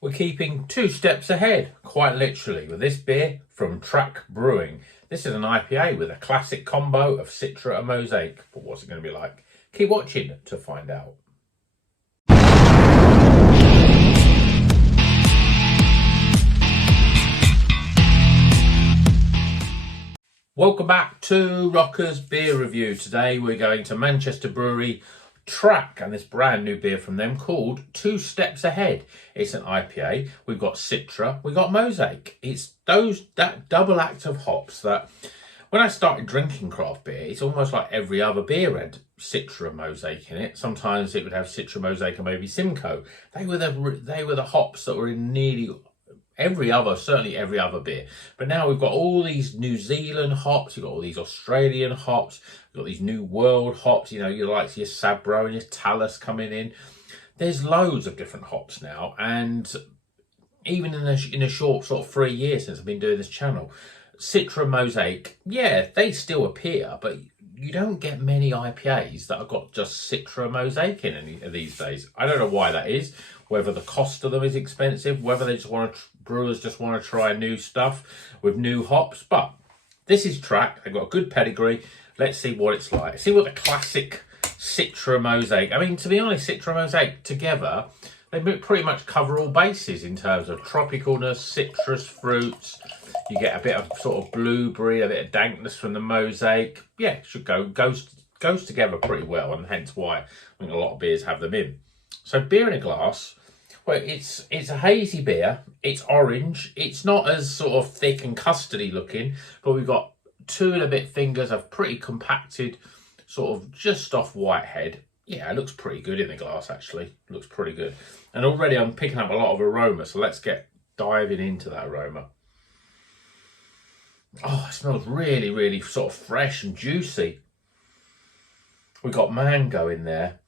We're keeping 2 steps ahead, quite literally, with this beer from Track Brewing. This is an IPA with a classic combo of Citra and Mosaic. But what's it going to be like? Keep watching to find out. Welcome back to Rocker's Beer Review. Today we're going to Manchester Brewery Track and this brand new beer from them called 2 Steps Ahead. It's an IPA. We've got Citra, we've got Mosaic. It's that double act of hops that when I started drinking craft beer, it's almost like every other beer had Citra and Mosaic in it. Sometimes it would have Citra, Mosaic, and maybe Simcoe. They were the hops that were in nearly certainly every other beer. But now we've got all these New Zealand hops, you've got all these Australian hops, you've got these New World hops, you know, your likes your Sabro and your Talus coming in. There's loads of different hops now, and even in a short sort of 3 years since I've been doing this channel, Citra and Mosaic, yeah, they still appear, but you don't get many IPAs that have got just Citra and Mosaic in any of these days. I don't know why that is, whether the cost of them is expensive, whether they just want to, brewers just want to try new stuff with new hops. But this is Track. They've got a good pedigree. Let's see what it's like. See what the classic Citra and Mosaic. I mean, to be honest, Citra and Mosaic together, they pretty much cover all bases in terms of tropicalness, citrus fruits. You get a bit of sort of blueberry, a bit of dankness from the Mosaic. Yeah, it should goes together pretty well, and hence why I think a lot of beers have them in. So beer in a glass. Well, it's a hazy beer. It's orange. It's not as sort of thick and custardy looking, but we've got 2 and a bit fingers of pretty compacted, sort of just off white head. Yeah, it looks pretty good in the glass, actually. Looks pretty good. And already I'm picking up a lot of aroma, so let's get diving into that aroma. Oh, it smells really, really sort of fresh and juicy. We've got mango in there.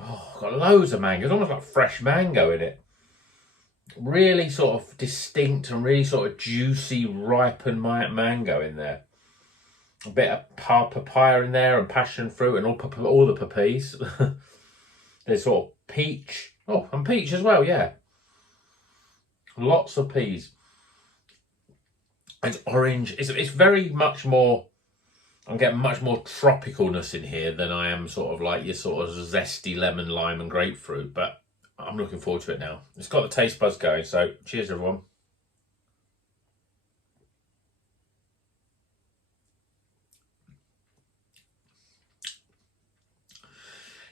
Oh, got loads of mango. It's almost like fresh mango in it. Really sort of distinct and really sort of juicy, ripened mango in there. A bit of papaya in there and passion fruit and all the papayas. There's sort of peach. Oh, and peach as well, yeah. Lots of peas. It's orange. It's very much more. I'm getting much more tropicalness in here than I am sort of like your sort of zesty lemon, lime and grapefruit. But I'm looking forward to it now. It's got the taste buds going. So cheers, everyone.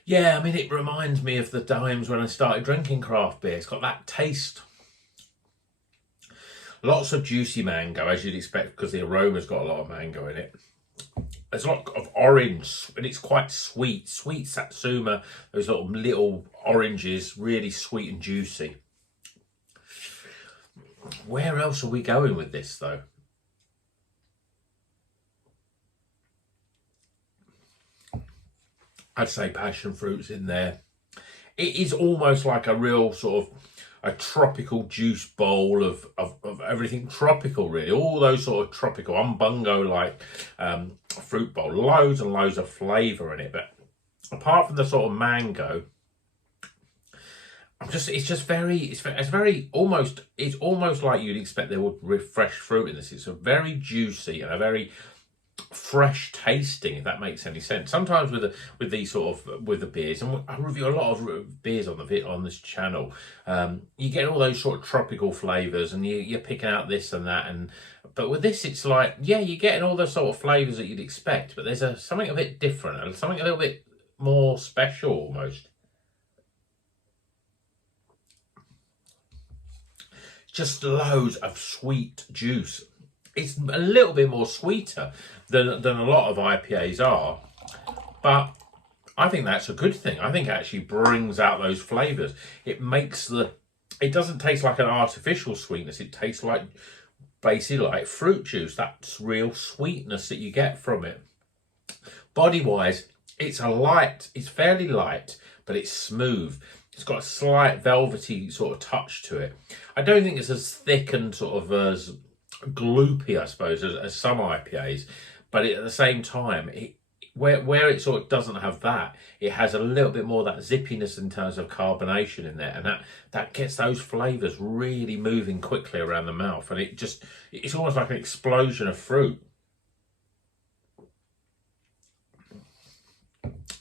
Yeah, I mean, it reminds me of the times when I started drinking craft beer. It's got that taste. Lots of juicy mango, as you'd expect, because the aroma's got a lot of mango in it. There's a lot of orange, and it's quite sweet. Sweet satsuma, those little oranges, really sweet and juicy. Where else are we going with this, though? I'd say passion fruit's in there. It is almost like a real sort of a tropical juice bowl of everything tropical, really. All those sort of tropical, umbungo-like fruit bowl. Loads and loads of flavour in it. But apart from the sort of mango, it's almost like you'd expect there would be fresh fruit in this. It's a very juicy and a very fresh tasting, if that makes any sense. Sometimes with these sort of with the beers, and I review a lot of beers on this channel, you get all those sort of tropical flavors, and you're picking out this and that, but with this it's like, yeah, you're getting all the sort of flavors that you'd expect, but there's something a bit different and something a little bit more special almost. Just loads of sweet juice. It's a little bit more sweeter than a lot of IPAs are, but I think that's a good thing. I think it actually brings out those flavours. It doesn't taste like an artificial sweetness. It tastes like basically like fruit juice. That's real sweetness that you get from it. Body-wise, it's fairly light, but it's smooth. It's got a slight velvety sort of touch to it. I don't think it's as thick and sort of as gloopy, I suppose, as some IPAs, but at the same time, where it sort of doesn't have that, it has a little bit more of that zippiness in terms of carbonation in there, and that gets those flavors really moving quickly around the mouth, and it's almost like an explosion of fruit.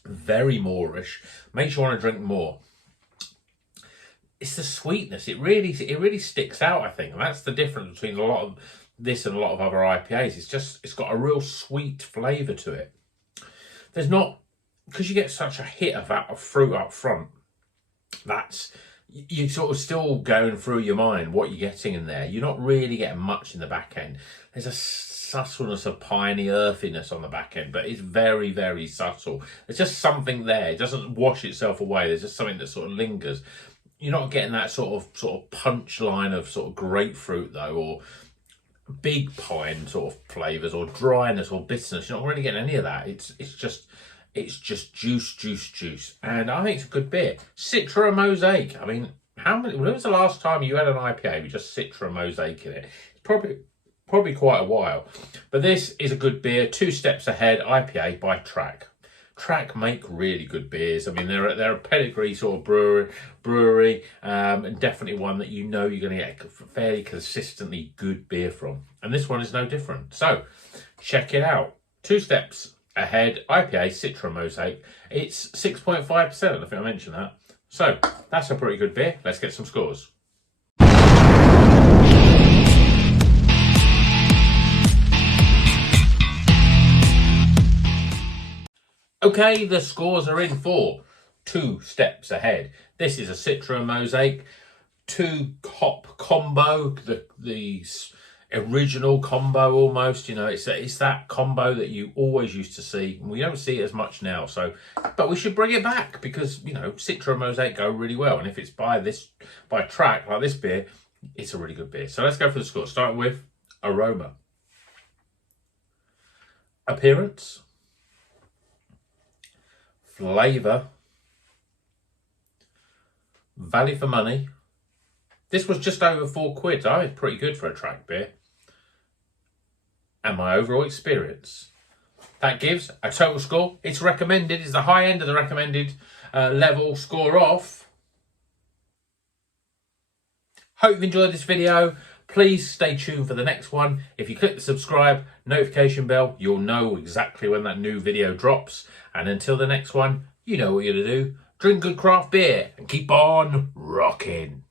Very moreish. Makes you want to drink more. It's the sweetness. It really sticks out, I think, and that's the difference between a lot of this and a lot of other IPAs. It's got a real sweet flavour to it. There's not, because you get such a hit of that fruit up front, you sort of still going through your mind what you're getting in there. You're not really getting much in the back end. There's a subtleness of piney earthiness on the back end, but it's very, very subtle. There's just something there. It doesn't wash itself away. There's just something that sort of lingers. You're not getting that sort of punch line of sort of grapefruit though, or big pine sort of flavours, or dryness or bitterness. You're not really getting any of that. It's just juice. And I think it's a good beer. Citra and Mosaic. I mean, when was the last time you had an IPA with just Citra and Mosaic in it? It's probably quite a while. But this is a good beer. Two Steps Ahead IPA by Track. Track make really good beers. I mean, they're a pedigree sort of brewery, and definitely one that you know you're going to get fairly consistently good beer from. And this one is no different. So check it out. Two Steps Ahead IPA, Citra and Mosaic. It's 6.5%. I think I mentioned that. So that's a pretty good beer. Let's get some scores. Okay, the scores are in for Two Steps Ahead. This is a Citra and Mosaic 2-hop combo, the original combo almost. You know, it's that combo that you always used to see. We don't see it as much now, but we should bring it back because, you know, Citra and Mosaic go really well. And if it's by Track, like this beer, it's a really good beer. So let's go for the score. Starting with aroma. Appearance. Flavour, value for money. This was just over £4. I think it's pretty good for a Track beer. And my overall experience. That gives a total score. It's recommended. It's the high end of the recommended level score off. Hope you've enjoyed this video. Please stay tuned for the next one. If you click the subscribe notification bell, you'll know exactly when that new video drops. And until the next one, you know what you're going to do. Drink good craft beer and keep on rocking.